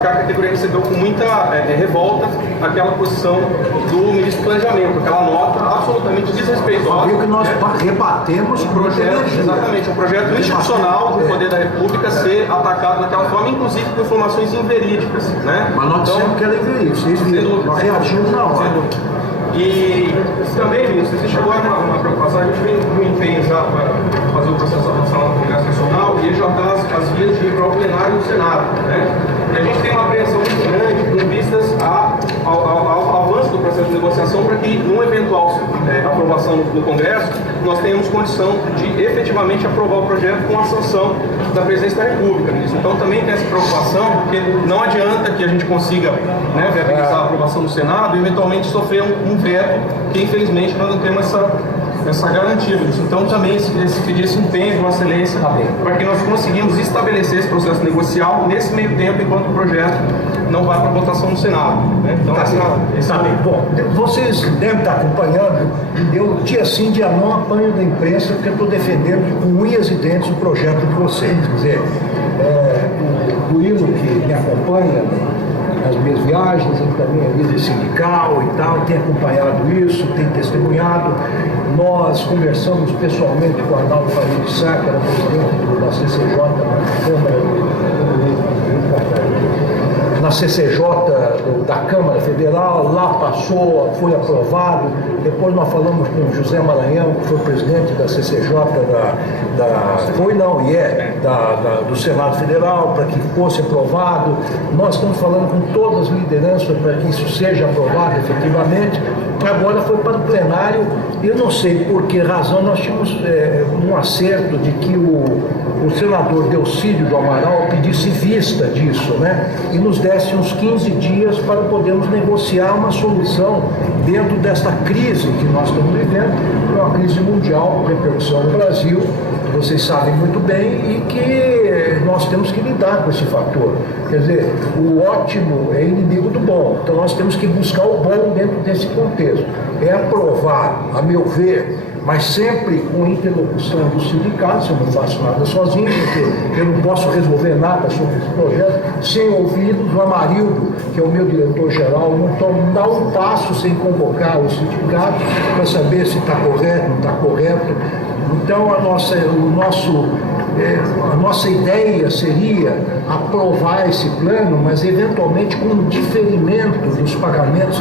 A categoria recebeu com muita revolta aquela posição do ministro do Planejamento, aquela nota absolutamente desrespeitosa. Viu que nós rebatemos o projeto, exatamente, o projeto institucional do Poder da República ser atacado daquela forma, inclusive com informações inverídicas, né? Mas nós dissemos que era inverídico, vocês viram, nós reagimos na hora. E também, ministro, existe agora uma preocupação, a gente vem no empenho já para fazer o processo de adoção do Congresso Nacional e ele já está as vias de ir para o plenário do Senado, né? E a gente tem uma apreensão muito grande com vistas ao avanço do processo de negociação para que, numa eventual aprovação no Congresso, nós tenhamos condição de efetivamente aprovar o projeto com a sanção da Presidência da República, ministro. Então também tem essa preocupação, porque não adianta que a gente consiga viabilizar a aprovação do Senado e eventualmente sofrer um veto, que infelizmente nós não temos essa garantia, ministro. Então também pedir esse empenho de Vossa Excelência para que nós conseguimos estabelecer esse processo negocial nesse meio tempo, enquanto o projeto não vai para votação no Senado, né? Então, tá bem. Bom, vocês devem estar acompanhando, eu dia sim, dia não apanho da imprensa, porque eu estou defendendo com unhas e dentes o projeto de vocês. Quer dizer, o Murilo, que me acompanha nas minhas viagens, ele também é líder sindical e tal, tem acompanhado isso, tem testemunhado. Nós conversamos pessoalmente com o Arnaldo Faria de Sá, que era presidente da CCJ na CCJ da Câmara Federal, lá passou, foi aprovado. Depois nós falamos com o José Maranhão, que foi presidente da CCJ do Senado Federal, para que fosse aprovado. Nós estamos falando com todas as lideranças para que isso seja aprovado efetivamente. Agora foi para o plenário. Eu não sei por que razão nós tínhamos um acerto de que o senador Delcídio do Amaral pedisse vista disso, né? E nos desse uns 15 dias para podermos negociar uma solução dentro desta crise que nós estamos vivendo, que é uma crise mundial, com repercussão no Brasil, vocês sabem muito bem, e que nós temos que lidar com esse fator. Quer dizer, o ótimo é inimigo do bom, então nós temos que buscar o bom dentro desse contexto. É aprovar, a meu ver, mas sempre com interlocução dos sindicatos. Eu não faço nada sozinho, porque eu não posso resolver nada sobre esse projeto sem ouvidos. O Amarildo, que é o meu diretor-geral, não dá um passo sem convocar os sindicatos para saber se está correto, não está correto. Então, a nossa ideia seria aprovar esse plano, mas eventualmente com um diferimento dos pagamentos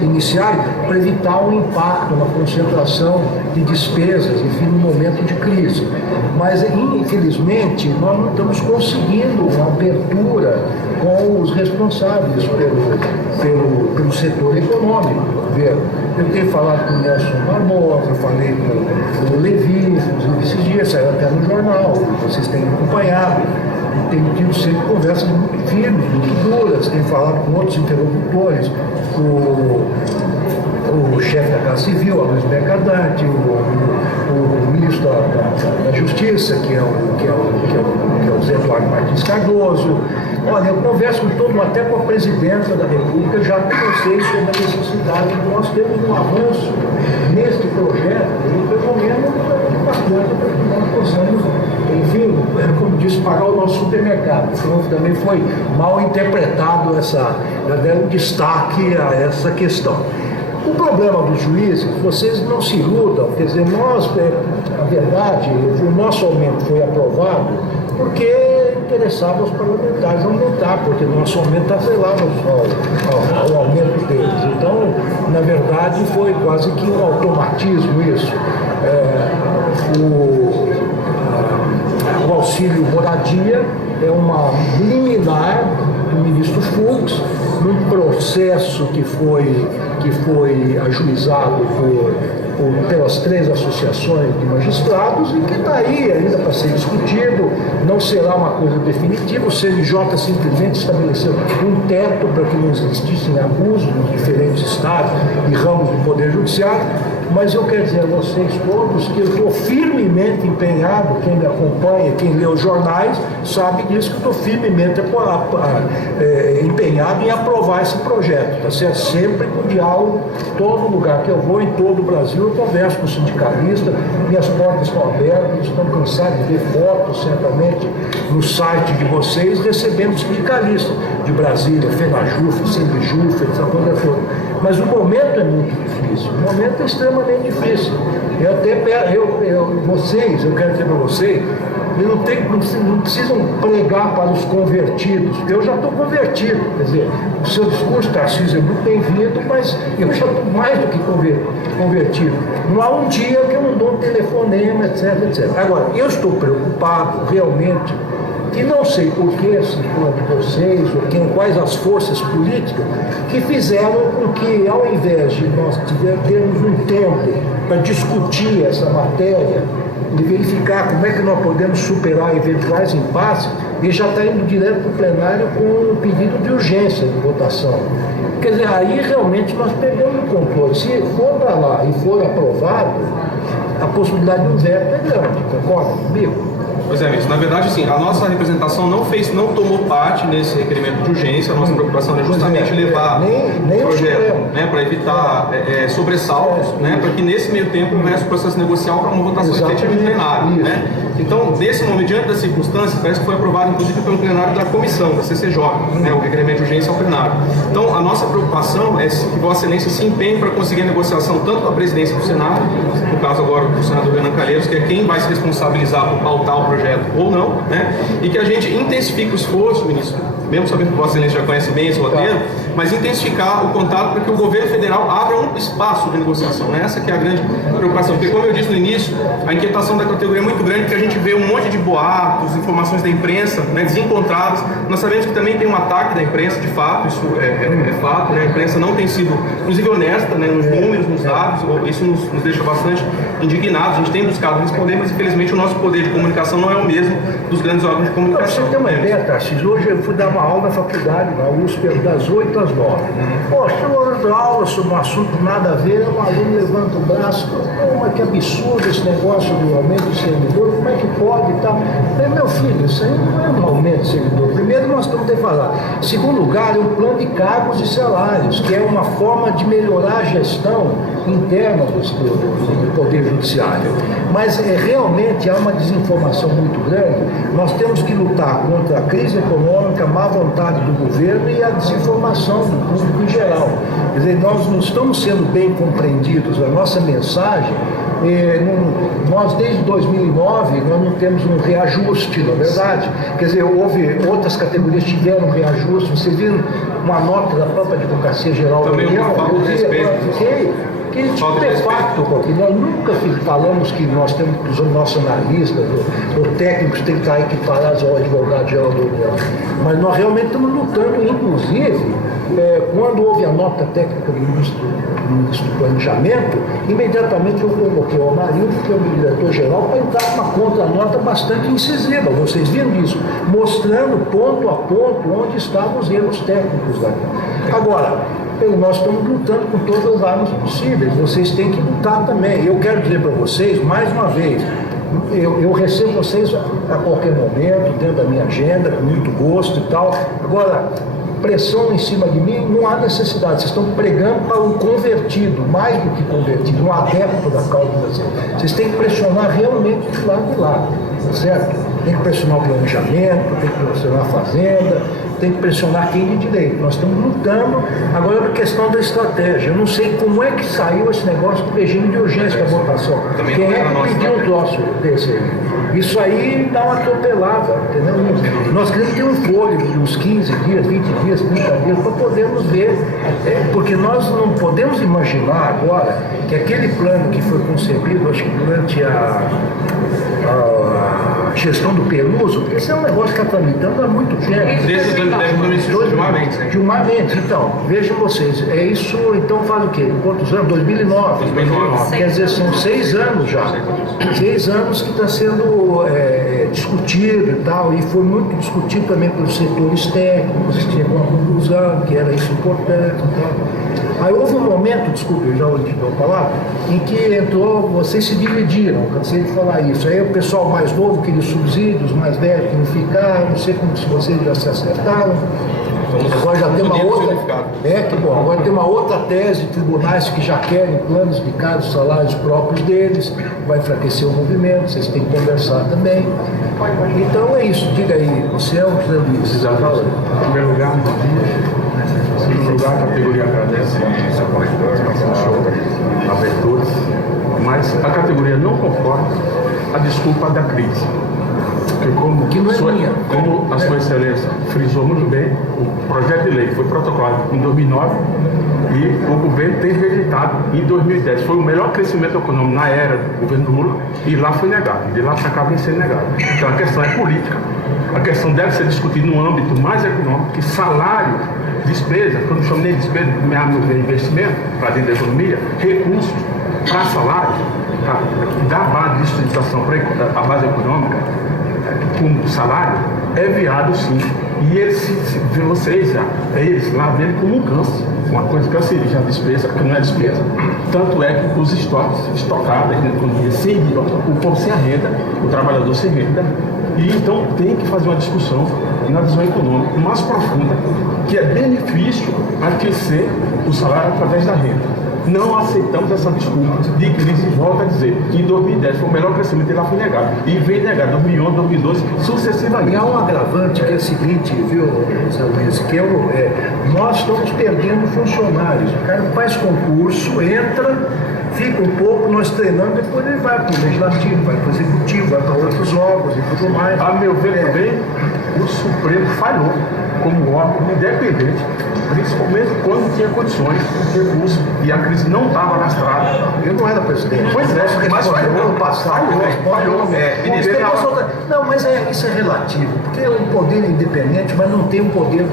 iniciais para evitar um impacto na concentração de despesas, enfim, no momento de crise. Mas, infelizmente, nós não estamos conseguindo uma abertura com os responsáveis pelo setor econômico do governo. Eu tenho falado com o Nelson Barbosa, falei com o Levi, inclusive esses dias, saiu até no jornal, vocês têm acompanhado, e tenho tido sempre conversas muito firmes, muito duras, tenho falado com outros interlocutores, o chefe da Casa Civil, Aloysio Mercadante, o ministro da Justiça, que é o Zé Eduardo Martins Cardoso. Olha, eu converso com todo mundo, até com a presidenta da República, já conversei sobre a necessidade de nós termos um avanço neste projeto, e pelo menos uma coisa para que nós possamos, enfim, como disse, pagar o nosso supermercado. Então também foi mal interpretado o destaque a essa questão. O problema dos juízes, vocês não se iludam, quer dizer, a verdade, o nosso aumento foi aprovado porque interessava os parlamentares aumentar, porque o nosso aumento está atrelado ao aumento deles. Então, na verdade, foi quase que um automatismo isso. O auxílio moradia é uma liminar do ministro Fux, num processo que foi ajuizado pelas 3 associações de magistrados e que está aí ainda para ser discutido, não será uma coisa definitiva. O CNJ simplesmente estabeleceu um teto para que não existissem abusos nos diferentes estados e ramos do Poder Judiciário, mas eu quero dizer a vocês todos que eu estou firmemente empenhado, quem me acompanha, quem lê os jornais, sabe disso, que eu estou firmemente empenhado empenhado em aprovar esse projeto, tá certo? Sempre com diálogo, todo lugar que eu vou, em todo o Brasil, eu converso com o sindicalista, minhas portas estão abertas, estão cansados de ver fotos, certamente, no site de vocês, recebendo sindicalistas de Brasília, FENAJUF, SINDIJUF, essa coisa toda. Mas o momento é muito difícil, o momento é extremamente difícil. Eu quero dizer para vocês, não precisam pregar para os convertidos. Eu já estou convertido, quer dizer, o seu discurso, Tarcísio, é muito bem-vindo, mas eu já estou mais do que convertido. Não há um dia que eu não dou um telefonema, etc, etc. Agora, eu estou preocupado, realmente, e não sei por que, se for de vocês, ou quais as forças políticas que fizeram com que, ao invés de nós termos um tempo para discutir essa matéria, de verificar como é que nós podemos superar eventuais impasses, e já está indo direto para o plenário com um pedido de urgência de votação. Quer dizer, aí realmente nós perdemos o controle. Se for para lá e for aprovado, a possibilidade de um veto é grande, concorda comigo? Pois é, ministro. Na verdade, sim, a nossa representação não tomou parte nesse requerimento de urgência. A nossa preocupação é justamente levar o projeto, né, para evitar sobressaltos, né, para que nesse meio tempo comece o processo negocial para uma votação efetiva em plenário. Né? Então, nesse momento, diante das circunstâncias, parece que foi aprovado, inclusive, pelo plenário da comissão, da CCJ, né, o requerimento de urgência ao plenário. Então, a nossa preocupação é que Vossa Excelência se empenhe para conseguir a negociação tanto com a presidência do Senado, no caso agora do senador Renan Calheiros, que é quem vai se responsabilizar por pautar o projeto ou não, né? E que a gente intensifique o esforço, ministro, mesmo sabendo que Vossa Excelência já conhece bem esse roteiro, mas intensificar o contato para que o governo federal abra um espaço de negociação. Né? Essa que é a grande preocupação, porque, como eu disse no início, a inquietação da categoria é muito grande, porque a gente vê um monte de boatos, informações da imprensa, né, desencontradas. Nós sabemos que também tem um ataque da imprensa, de fato, isso é fato, né? A imprensa não tem sido, inclusive, honesta, né, nos números, nos dados, isso nos deixa bastante indignados. A gente tem buscado responder, mas, infelizmente, o nosso poder de comunicação não é o mesmo dos grandes órgãos de comunicação. Você tem uma ideia, Tarcísio? Hoje eu fui dar uma aula na faculdade, na USP, das 8 às 9. Poxa, eu dando aula sobre um assunto nada a ver, um aluno levanta o braço, mas que absurdo esse negócio do aumento do servidor, como é que pode e tal. Eu falei, meu filho, isso aí não é um aumento do servidor. Primeiro, nós temos que falar. Segundo lugar, é um plano de cargos e salários, que é uma forma de melhorar a gestão interna do Poder Judiciário. Mas realmente há uma desinformação muito grande. Nós temos que lutar contra a crise econômica, a má vontade do governo e a desinformação do público em geral. Quer dizer, nós não estamos sendo bem compreendidos. A nossa mensagem, nós desde 2009, nós não temos um reajuste, na verdade. Quer dizer, houve outras categorias que tiveram reajuste. Vocês viram uma nota da própria Advocacia Geral da União? Fiquei estupefacto com aquilo. Nós nunca falamos que nós temos que os nossos analistas ou técnicos têm que estar equiparados ao advogado-geral da União. Mas nós realmente estamos lutando, inclusive, quando houve a nota técnica do ministro do Planejamento, imediatamente eu convoquei o Amarildo, que é o diretor-geral, para entrar com uma contra-nota bastante incisiva. Vocês viram isso? Mostrando ponto a ponto onde estavam os erros técnicos daqui. Agora, nós estamos lutando com todas as armas possíveis, vocês têm que lutar também. Eu quero dizer para vocês, mais uma vez, eu recebo vocês a qualquer momento, dentro da minha agenda, com muito gosto e tal. Agora, pressão em cima de mim, não há necessidade. Vocês estão pregando para um convertido, mais do que convertido, um adepto da causa brasileira. Vocês têm que pressionar realmente de lado e lado, tá certo? Tem que pressionar o planejamento, tem que pressionar a fazenda, tem que pressionar quem de direito. Nós estamos lutando agora por questão da estratégia. Eu não sei como é que saiu esse negócio do regime de urgência da votação. Quem é que pediu um troço desse aí? Isso aí dá uma atropelada, entendeu? Nós queremos ter um fôlego de uns 15 dias, 20 dias, 30 dias, para podermos ver. Porque nós não podemos imaginar agora que aquele plano que foi concebido, acho que durante a gestão do Peluso, porque esse é um negócio que está tramitando há muito tempo. Desde de uma mente. Então, vejam vocês, isso então faz o quê? Quantos anos? 2009. Quer dizer, são 6 anos já. 6 anos que está sendo discutido e tal, e foi muito discutido também pelos setores técnicos, que chegou à conclusão que era isso importante e tal. Aí houve um momento, desculpe, eu já ouvi a palavra, em que vocês se dividiram, cansei de falar isso. Aí o pessoal mais novo queria subsídios, mais velho que não ficaram, não sei como se vocês já se acertaram. Agora já tem uma Bom, agora tem uma outra tese de tribunais que já querem planos de cada salários próprios deles, vai enfraquecer o movimento, vocês têm que conversar também. Então é isso, diga aí, você é o José Luiz. Exatamente. Em primeiro lugar, a categoria agradece a aberturas, mas a categoria não concorda a desculpa da crise. Porque como a Sua Excelência frisou muito bem, o projeto de lei foi protocolado em 2009 e o governo tem rejeitado em 2010. Foi o melhor crescimento econômico na era do governo Lula e lá foi negado. De lá para cá vem sendo negado. Então a questão é política. A questão deve ser discutida no âmbito mais econômico, que salário, despesa, que eu não chamo nem de despesa, investimento para dentro da economia, recursos para salário, da base de estruturação para a base econômica, como salário, é viável sim. E eles, eles lá vêem como um câncer, uma coisa cancerígena, a despesa, que não é despesa. Tanto é que os estocados na economia, o povo sem renda, o trabalhador sem renda. E então tem que fazer uma discussão na visão econômica mais profunda, que é benefício aquecer o salário através da renda. Não aceitamos essa desculpa de crise, volta a dizer que em 2010 foi o melhor crescimento e lá foi negado. E vem negado em 2011, 2012, sucessivamente. E há um agravante que é o seguinte, viu, Zé Luiz, que nós estamos perdendo funcionários. O cara faz concurso, entra, fica um pouco, nós treinamos, depois ele vai para o legislativo, vai para o executivo, vai para outros órgãos e tudo mais. A meu ver também, o Supremo falhou como órgão independente, principalmente quando tinha condições, recursos, e a crise não estava lastrada. Eu não era presidente. Pois é, mas falhou no passado. Falhou. Não, mas isso é relativo, porque é um poder independente, mas não tem o poder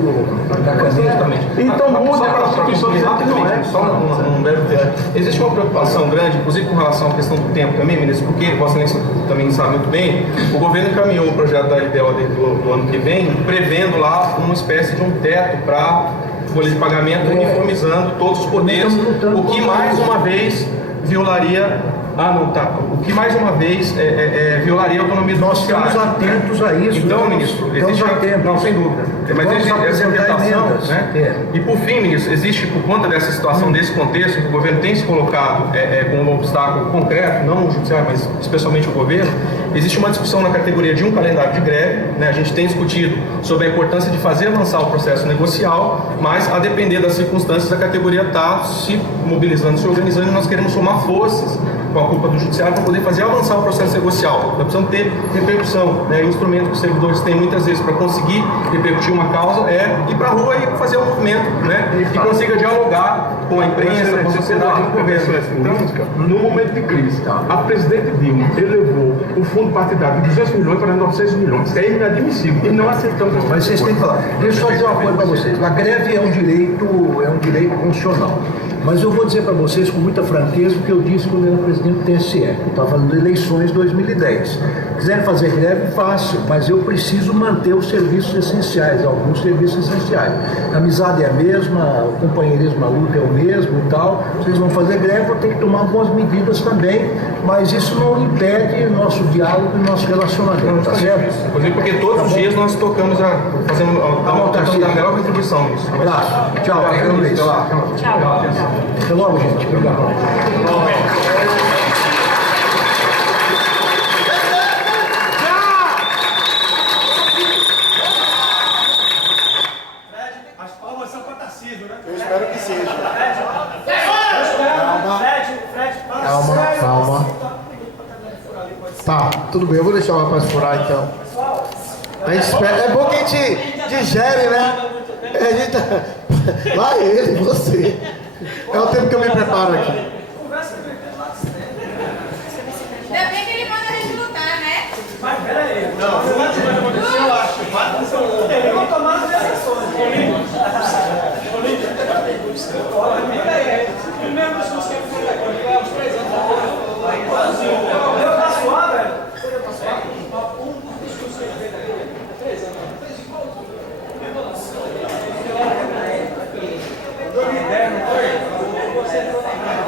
da caneta. Então muda a Constituição dizendo que não é. Só um breve texto. Existe uma preocupação grande, inclusive com relação à questão do tempo também, ministro, porque Vossa Excelência também sabe muito bem, o governo encaminhou o projeto da LDO do ano que vem, prevendo lá uma espécie de um teto para folha de pagamento, uniformizando todos os poderes, o que mais uma vez violaria. O que mais uma vez violaria a autonomia do Nós estamos atentos a isso. Então, ministro, existe não, sem dúvida. Mas existe essa orientação, né? E por fim, ministro, existe, por conta dessa situação, desse contexto, que o governo tem se colocado como um obstáculo concreto, não o judiciário, mas especialmente o governo, existe uma discussão na categoria de um calendário de greve, né? A gente tem discutido sobre a importância de fazer avançar o processo negocial, mas a depender das circunstâncias, a categoria está se mobilizando, se organizando, e nós queremos somar forças com a culpa do judiciário para poder fazer avançar o processo negocial. Nós precisamos ter repercussão, né? O instrumento que os servidores têm muitas vezes para conseguir repercutir uma causa é ir para a rua e fazer um movimento, né? Que consiga dialogar com a imprensa, com a sociedade, com o governo. Então, no momento de crise, a presidente Dilma elevou o fundo partidário de 200 milhões para 900 milhões. É inadmissível e não aceitamos essa. Mas vocês têm que falar. Deixa eu só dizer uma coisa para vocês. A greve é um direito constitucional. Mas eu vou dizer para vocês com muita franqueza o que eu disse quando eu era presidente do TSE. Eu estava falando de eleições 2010. Quiserem fazer greve, fácil, mas eu preciso manter os serviços essenciais, alguns serviços essenciais. A amizade é a mesma, o companheirismo na luta é o mesmo e tal. Vocês vão fazer greve, eu tenho que tomar algumas medidas também, mas isso não impede o nosso diálogo e o nosso relacionamento, tá certo? Inclusive porque todos os dias nós tocamos tentando dar a melhor contribuição nisso. Abraço. Tchau. Tchau. Até logo, gente. Obrigado. As palmas são para Tarcísio, né? Eu espero que seja. Calma. Tá, tudo bem, eu vou deixar o rapaz furar então. A gente espera. É bom que a gente digere, né? A gente tá... Lá ele, você. É o tempo que eu me preparo aqui. Ainda bem que ele manda a gente lutar, né? Mas peraí, não, eu acho. Eu vou tomar as ações. Primeiro discurso que eu fiz aqui, uns 3 anos. Eu passo lá, velho. Eu passo lá. Um discurso que eu fiz aqui, 3 anos. 2010, não foi? Você entrou na casa.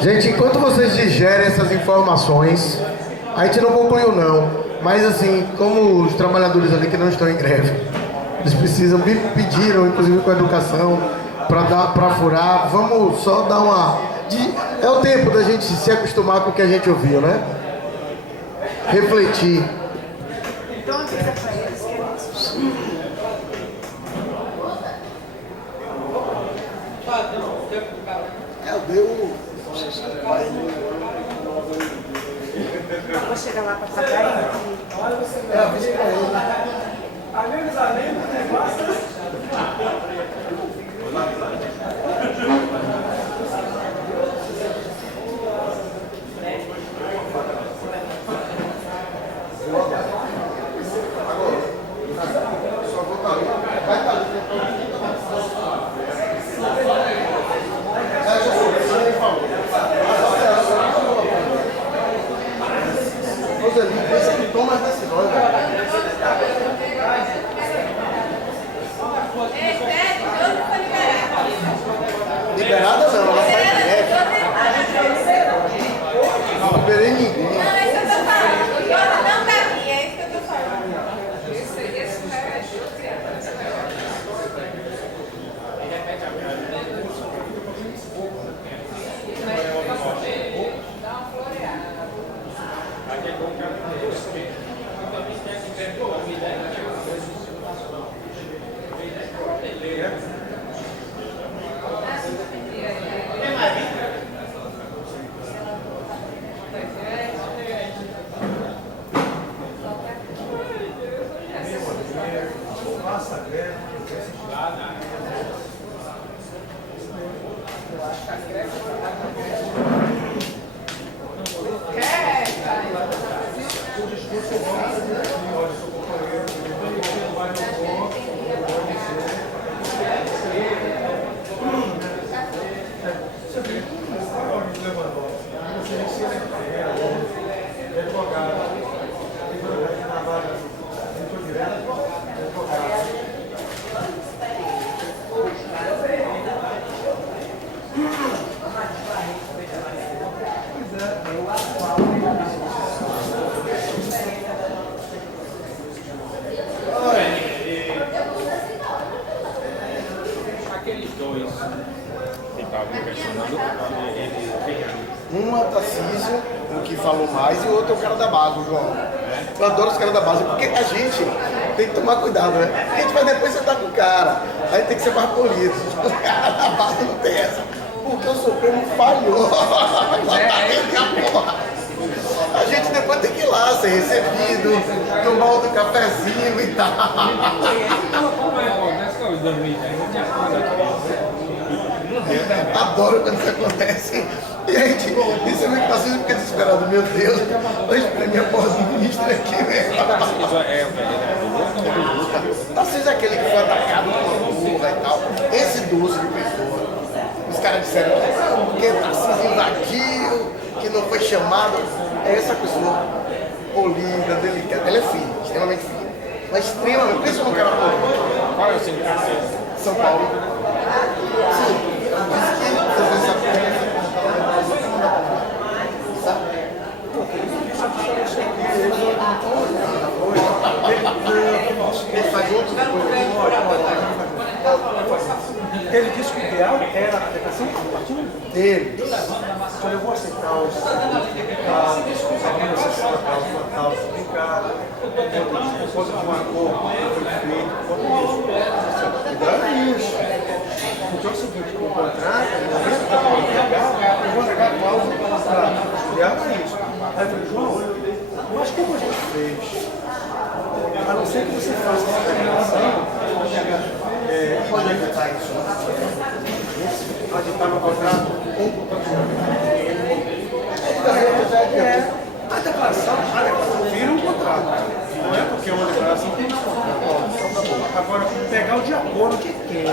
Gente, enquanto vocês digerem essas informações, a gente não concluiu não, mas assim, como os trabalhadores ali que não estão em greve, eles precisam, me pediram, inclusive com a educação, para furar, vamos só dar uma... É o tempo da gente se acostumar com o que a gente ouviu, né? Refletir. Então, diga pra eles que Eu deu... eu vou chegar lá pra pagar É, avisei pra ele. Toma as decisões. Liberada não, ela sai de greve. Não liberei ninguém. Não, é isso que eu tô falando. O Jota não tá aqui, é isso que eu tô falando. Uma Tarcísio, o que falou mais, e o outro é o cara da base, o João. Eu adoro os caras da base, porque a gente tem que tomar cuidado, né? Porque a gente vai depois sentar com o cara, aí tem que ser mais polido. Os caras da base não tem essa, porque o Supremo falhou. A gente depois tem que ir lá, ser recebido, tomar outro cafezinho e tal. Adoro quando isso acontece. E a gente, isso é muito fácil, fica desesperado. Meu Deus, hoje pra mim a porra do ministro aqui, velho. Tarcísio é aquele que foi atacado por uma burra e tal. Esse doce de pessoa. Os caras disseram que Tarcísio invadiu, que não foi chamado. É essa pessoa polida, delicada. Ela é fina, extremamente fina. Mas extremamente, pensa num cara político. Qual é o sindicato? São Paulo. Sim, disse que você sabe que ele faz outro Ele disse que o ideal era a adequação do partido dele. Então eu vou aceitar os causa sindicato, conta de um acordo que foi feito, conta disso. O ideal é isso. Porque é o seguinte, o contrato, no momento que eu vou entregar a cláusula do contrato. O ideal é isso. Aí eu falei, João, mas como a gente fez? A não ser que você faça essa determinação, pode editar isso. Pode editar no contrato a declaração vira um contrato. Não é porque é uma declaração que tem um contrato. Agora, pegar o de acordo que quem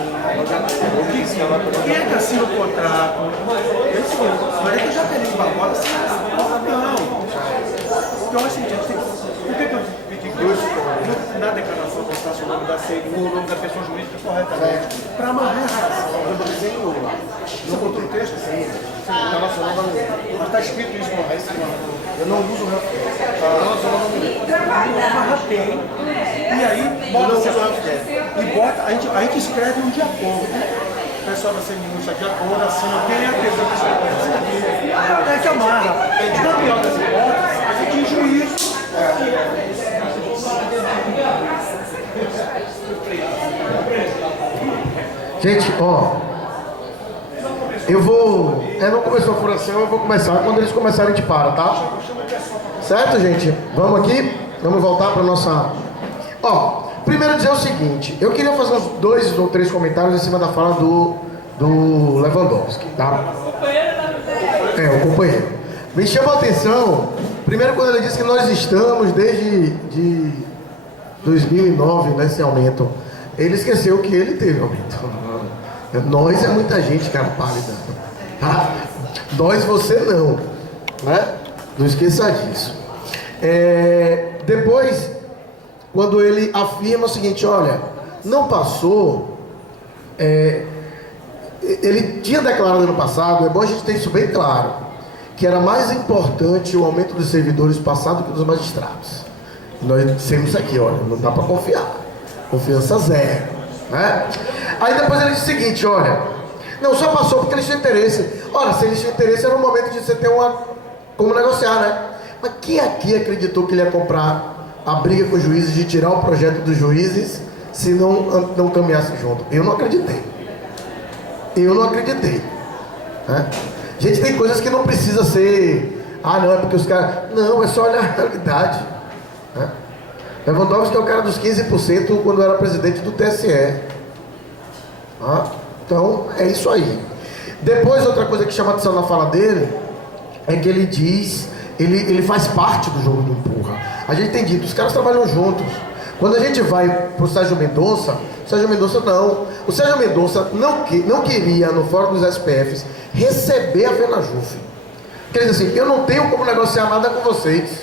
é que assina o contrato? Mas é que eu já teria uma bola assim. Não. Então, assim, a gente tem que. Por que eu pedi na declaração que está o nome da CEI, o nome da pessoa jurídica corretamente? Para amarrar a relação. No outro texto, sim. relacionado a mulher. Mas está escrito isso no resto. Eu não uso relacionado a mulher. Amarratei. E aí, bota, a gente escreve um de acordo. O pessoal da CNU de acordo, assina quem é a pessoa que escreve. A gente amarra. Na pior das hipóteses, a gente tem juízo. Gente, ó, não começou a furação, eu vou começar. Quando eles começarem, a gente para, tá? Certo, gente? Vamos aqui? Vamos voltar para nossa... Ó, primeiro dizer o seguinte, eu queria fazer uns 2 ou 3 comentários em cima da fala do Lewandowski, tá? O companheiro. Me chamou a atenção, primeiro quando ele disse que nós estamos desde 2009 nesse aumento. Ele esqueceu que ele teve aumento. Nós é muita gente, cara, pálida. Tá? Nós, você não. Né? Não esqueça disso. Depois, quando ele afirma o seguinte, olha, não passou, ele tinha declarado ano passado, é bom a gente ter isso bem claro, que era mais importante o aumento dos servidores passado que dos magistrados. Nós dissemos isso aqui, olha, não dá para confiar. Confiança zero. Né? Aí depois ele diz o seguinte, olha, não, só passou porque eles tinham interesse. Ora, se eles tinham interesse, era o momento de você ter como negociar, né? Mas quem aqui acreditou que ele ia comprar a briga com os juízes, de tirar o projeto dos juízes, se não caminhasse junto? Eu não acreditei. Né? Gente, tem coisas que não precisa ser... não, é porque os caras... Não, é só olhar a realidade. Né? Lewandowski é o cara dos 15% quando era presidente do TSE. Então, é isso aí. Depois, outra coisa que chama atenção na fala dele é que ele diz, ele faz parte do jogo do empurra. A gente tem dito, os caras trabalham juntos. Quando a gente vai pro Sérgio Mendonça, o Sérgio Mendonça não queria, no fórum dos SPFs, receber a Venajuf. Quer dizer assim, eu não tenho como negociar nada com vocês.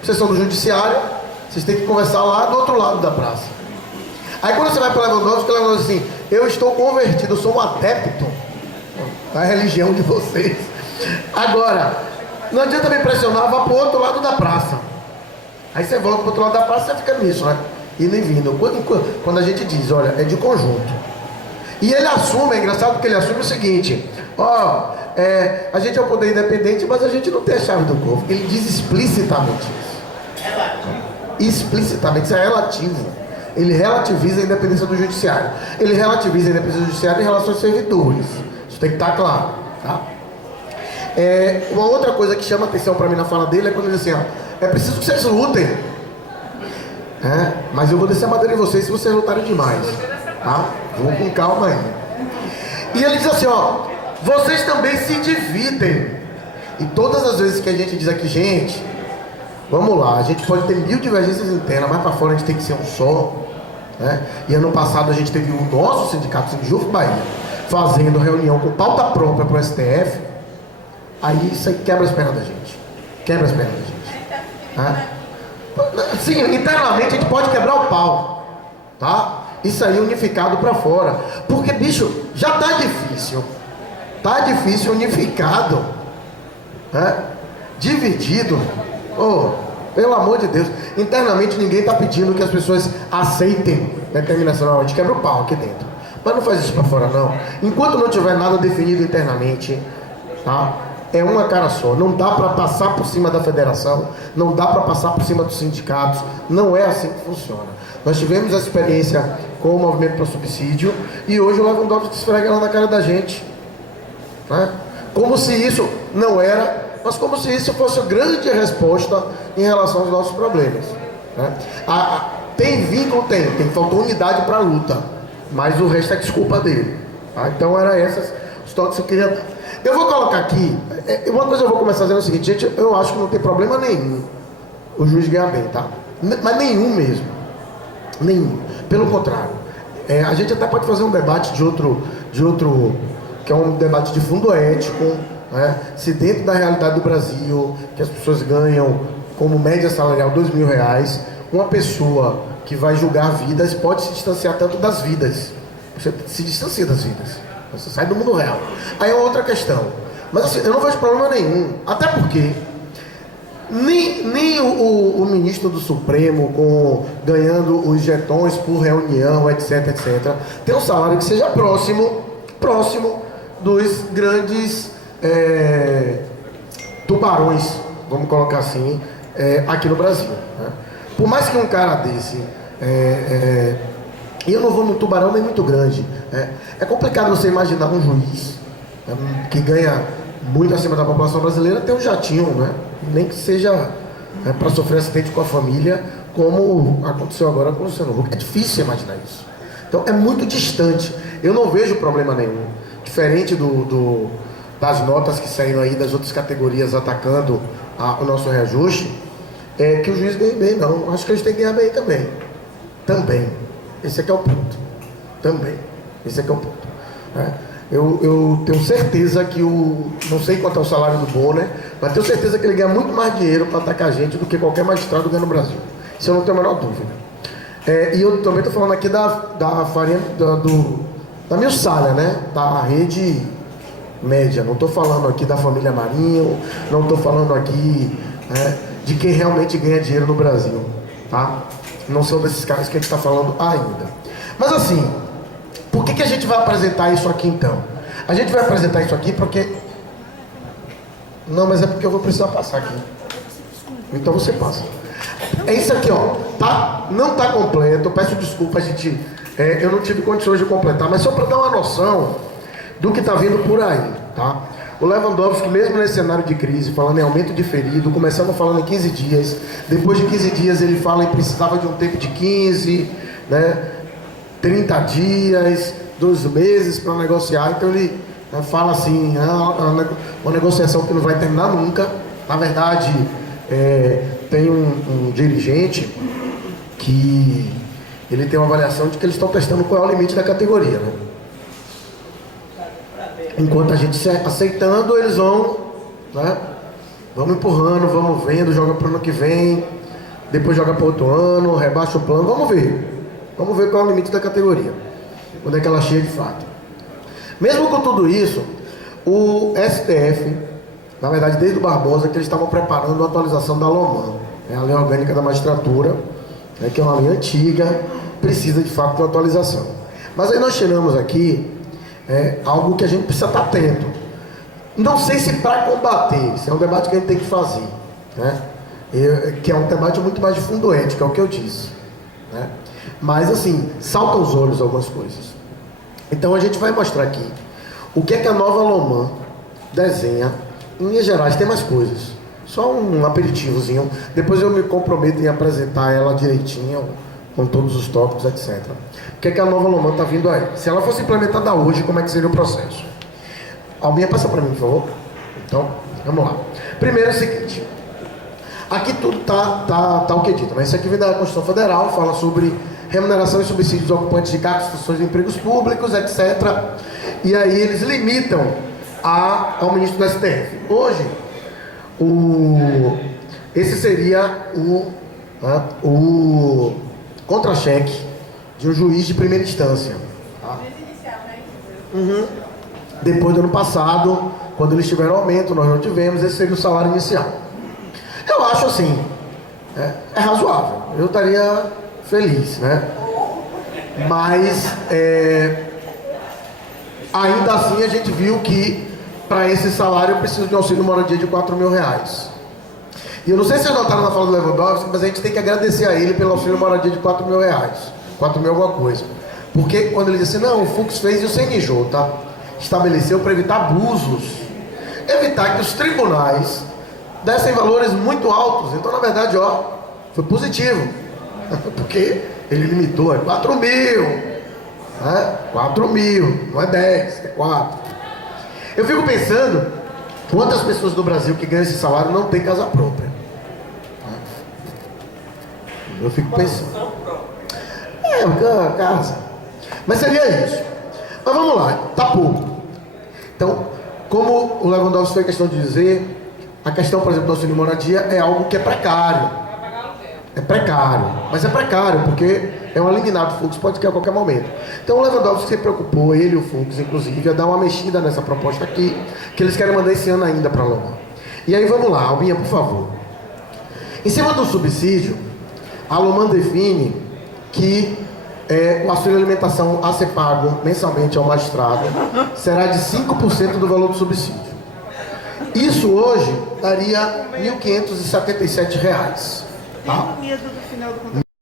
Vocês são do judiciário, vocês têm que conversar lá do outro lado da praça. Aí quando você vai para o Lewandowski diz assim, eu estou convertido, eu sou um adepto da religião de vocês. Agora, não adianta me pressionar, vá para o outro lado da praça. Aí você volta para o outro lado da praça e você fica nisso, né? Indo e vindo. Quando a gente diz, olha, é de conjunto. E ele assume, é engraçado porque ele assume o seguinte, a gente é um poder independente, mas a gente não tem a chave do corpo. Ele diz explicitamente isso. Explicitamente, isso é relativo. Ele relativiza a independência do judiciário. Ele relativiza a independência do judiciário em relação aos servidores. Isso tem que estar claro, tá? Uma outra coisa que chama atenção para mim na fala dele é quando ele diz assim, é preciso que vocês lutem. Mas eu vou descer a madeira em vocês se vocês lutarem demais. Tá? Vamos com calma aí. E ele diz assim, vocês também se dividem. E todas as vezes que a gente diz aqui, gente, vamos lá, a gente pode ter 1000 divergências internas, mas para fora a gente tem que ser um só. Né? E ano passado a gente teve o nosso sindicato, o Sindicato Bahia, fazendo reunião com pauta própria para o STF. Aí isso aí quebra as pernas da gente. Sim, internamente a gente pode quebrar o pau, tá? Isso aí unificado para fora. Porque, bicho, já tá difícil. Tá difícil unificado. Né? Dividido. Pelo amor de Deus. Internamente ninguém tá pedindo que as pessoas aceitem determinação. Não, a gente quebra o pau aqui dentro. Mas não faz isso para fora, não. Enquanto não tiver nada definido internamente, tá? É uma cara só, não dá para passar por cima da federação, não dá para passar por cima dos sindicatos, não é assim que funciona. Nós tivemos a experiência com o movimento para subsídio e hoje o Lewandowski esfrega lá na cara da gente, né? Como se isso não era, mas como se isso fosse a grande resposta em relação aos nossos problemas, né? Tem vínculo? Tem, faltou unidade para a luta, mas o resto é desculpa dele, tá? Então era essas os toques que eu queria dar. Eu vou colocar aqui, uma coisa eu vou começar a dizer o seguinte, gente, eu acho que não tem problema nenhum o juiz ganhar bem, tá? Mas nenhum mesmo, nenhum, pelo contrário, a gente até pode fazer um debate de outro, que é um debate de fundo ético, né? Se dentro da realidade do Brasil, que as pessoas ganham como média salarial R$2.000, uma pessoa que vai julgar vidas pode se distanciar tanto das vidas, você se distancia das vidas. Você sai do mundo real. Aí é outra questão. Mas assim, eu não vejo problema nenhum. Até porque nem o ministro do Supremo, ganhando os jetões por reunião, etc, tem um salário que seja próximo dos grandes tubarões, vamos colocar assim, aqui no Brasil, né? Por mais que um cara desse, e eu não vou num tubarão nem muito grande, é complicado você imaginar um juiz que ganha muito acima da população brasileira ter um jatinho, né? Nem que seja para sofrer acidente com a família, como aconteceu agora com o Luciano Huck. É difícil imaginar isso. Então é muito distante. Eu não vejo problema nenhum. Diferente das notas que saíram aí das outras categorias atacando o nosso reajuste, que o juiz ganhe bem, não. Acho que eles têm que ganhar bem também. Esse aqui é o ponto. Esse aqui é o ponto. Eu tenho certeza que não sei quanto é o salário do Bonner, mas tenho certeza que ele ganha muito mais dinheiro para atacar a gente do que qualquer magistrado ganha no Brasil. Isso eu não tenho a menor dúvida. E eu também estou falando aqui da farinha da Milsalha, né? Da rede média. Não estou falando aqui da família Marinho, não estou falando aqui de quem realmente ganha dinheiro no Brasil, tá? Não são desses caras que a gente está falando ainda. Mas assim, por que a gente vai apresentar isso aqui então? A gente vai apresentar isso aqui porque... Não, mas é porque eu vou precisar passar aqui. Então você passa. É isso aqui, ó. Tá? Não está completo. Eu peço desculpa, gente. Eu não tive condições de completar, mas só para dar uma noção do que está vindo por aí, tá? O Lewandowski, mesmo nesse cenário de crise, falando em aumento diferido, começando falando em 15 dias, depois de 15 dias ele fala que precisava de um tempo de 15, né? 30 dias, 2 meses para negociar. Então ele fala assim, uma negociação que não vai terminar nunca. Na verdade, tem um dirigente que ele tem uma avaliação de que eles estão testando qual é o limite da categoria, né? Enquanto a gente aceitando, eles vão, né? Vamos empurrando, vamos vendo, joga para o ano que vem, depois joga para outro ano, rebaixa o plano, vamos ver qual é o limite da categoria, quando é que ela chega de fato. Mesmo com tudo isso, o STF, na verdade desde o Barbosa, que eles estavam preparando a atualização da LOMAN, a Lei Orgânica da Magistratura, que é uma lei antiga, precisa de fato de uma atualização. Mas aí nós tiramos aqui algo que a gente precisa estar atento. Não sei se para combater, isso é um debate que a gente tem que fazer, né? Que é um debate muito mais de fundo ético, é o que eu disse, né? Mas assim, salta aos olhos algumas coisas. Então a gente vai mostrar aqui o que é que a nova LOMAN desenha. Em Minas Gerais tem mais coisas, só um aperitivozinho. Depois eu me comprometo em apresentar ela direitinho, com todos os tópicos, etc. O que é que a nova LOMAN está vindo aí? Se ela fosse implementada hoje, como é que seria o processo? Alguém passa para mim, por favor? Então, vamos lá. Primeiro é o seguinte, aqui tudo tá o que dito, mas isso aqui vem da Constituição Federal, fala sobre remuneração e subsídios aos ocupantes de cargos, funções de empregos públicos, etc. E aí eles limitam ao ministro do STF. Hoje, esse seria o contra-cheque de um juiz de primeira instância. Tá? Depois do ano passado, quando eles tiveram aumento, nós não tivemos, esse seria o salário inicial. Eu acho assim, é razoável, eu estaria feliz, né? Mas ainda assim a gente viu que para esse salário eu preciso de um auxílio moradia de R$4.000. E eu não sei se vocês notaram na fala do Lewandowski, mas a gente tem que agradecer a ele pelo auxílio moradia de R$4.000, 4.000 alguma coisa. Porque quando ele disse assim, não, o Fux fez e o CNJ, tá? Estabeleceu para evitar abusos, evitar que os tribunais dessem valores muito altos. Então, na verdade, foi positivo, porque ele limitou a 4.000, né? 4.000, não é 10, é 4. Eu fico pensando quantas pessoas do Brasil que ganham esse salário não têm casa própria. Eu fico pensando. Casa. Mas seria isso. Mas vamos lá, tá pouco. Então, como o Lewandowski fez questão de dizer, a questão, por exemplo, do auxílio moradia é algo que é precário. É precário, mas é precário porque é uma liminar do Fux, pode cair a qualquer momento. Então o Lewandowski se preocupou, ele e o Fux, inclusive, a dar uma mexida nessa proposta aqui, que eles querem mandar esse ano ainda para Loma. E aí vamos lá, Albinha, por favor. Em cima do subsídio, a Loman define que o auxílio alimentação a ser pago mensalmente ao magistrado será de 5% do valor do subsídio. Isso hoje daria R$ 1.577. Tá?